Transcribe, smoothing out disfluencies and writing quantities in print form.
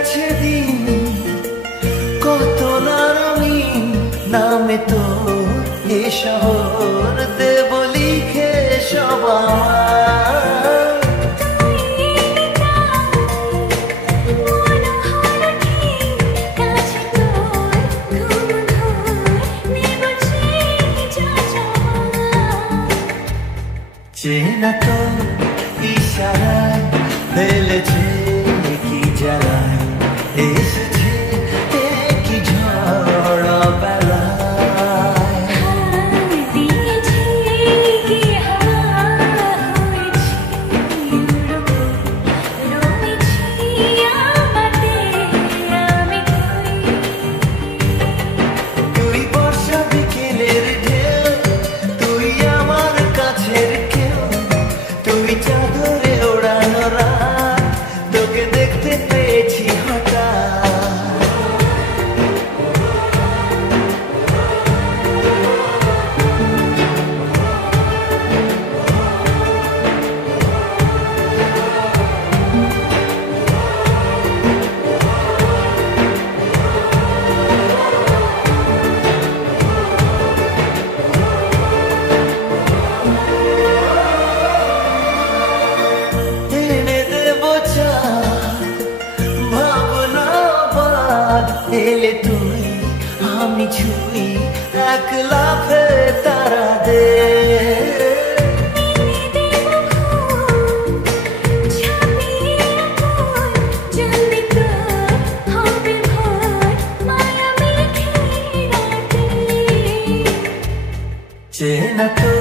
গেছে দিন কত না রঙিন নামে তো এ শহর দেব লিখে সবার। চেনা তো ইশারায় ফেলেছে কি জ্বালায় এসেছে কি ঝড় বেলায়। দিয়েছে কি হাওয়া হয়েছি রয়েছি আমাদের আমি তুই বর্ষা বিকেলের ঢেউ তুই আমার কাছের কেউ তুই চাদরে ওড়ানো রাত তোকে দেখতে পেয়েছি হঠাৎ। এনে দেব চা ভাবনা বাদ এলে তুই আমি ছুই এক লাফে তারা দে। চেনা তো